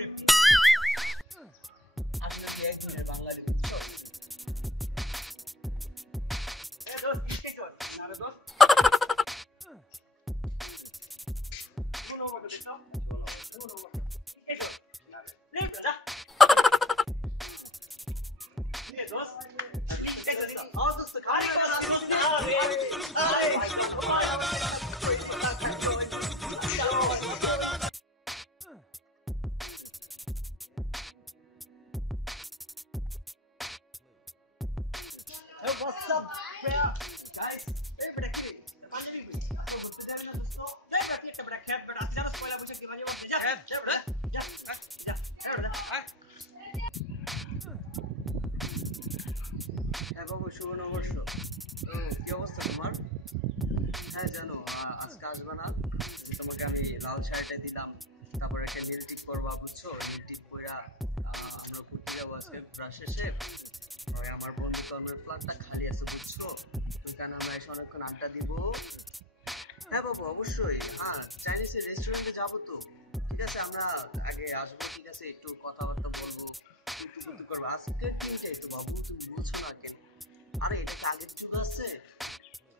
Repeat আসলে কি এক দিনের বাংলা লিখছো এ দোস্ত কিসে কর না রে দোস্ত শুনো বলো দেখো শুনো বলো কিসে কর না রে রে দাদা নে দোস্ত কিসে কর আও দোস্ত খালি কর Hey, what's up, bro? Guys, hey, bro, kid. Kaje bhi bhi. Aap gurte jane na dosto. Hey, bro, kid, bro, kid, bro. Asla spoiler bujhe ki baje bolte ja. Ja, bro. Ja. Ja. Hey, bro. হ্যাঁ বাবু শুভ নববর্ষ তো কি অবস্থা তোমার হ্যাঁ জানো আজকে আসবে না তোমাকে আমি লাল শাড়িটা দিলাম তারপর একটা নীল টিপ করবা বুঝছো নীল টিপ কইরা আমরা ঘুরতে যাবো আজকে ঘোরা শেষে ওই আমার বন্ধু কর্মের ফ্ল্যাটটা খালি আছে বুঝছো তো কেন আমরা এসে অনেকক্ষণ আড্ডা দিব হ্যাঁ বাবু অবশ্যই হ্যাঁ চাইনিজ রেস্টুরেন্টে যাবো তো ঠিক আছে আমরা আগে আসবো ঠিক আছে একটু কথাবার্তা বলবো একটু কুতু করবো আজকের দিনটাই তো বাবু তুমি বুঝছো না কেন আরে এটা কি আগের যুগ আছে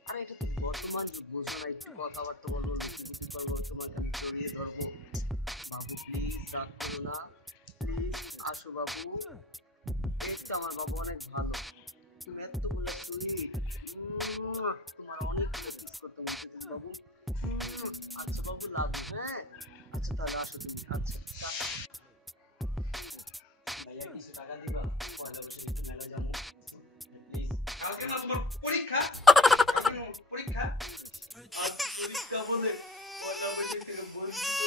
আরে এটা তো বর্তমান যুগ বুঝো না একটু কথাবার্তা বলবো কুতু করবো তোমাকে জড়িয়ে ধরবো বাবু প্লিজ রাগ করো না প্লিজ আসো বাবু দেখতে আমার বাবু অনেক ভালো তুমি এতগুলো সুইট তোমার অনেকগুলো কিস করতে মনে হচ্ছে বাবু আচ্ছা বাবু লাভ হ্যাঁ আচ্ছা তাহলে আসো তুমি আচ্ছা ভাইয়া কিছু টাকা দিবা পয়লা বৈশাখে একটু মেলা যাবো প্লিজ কালকে না তোমার পরীক্ষা পরীক্ষা আজ পরীক্ষা বলে পয়লা বৈশাখ থেকে বঞ্চিত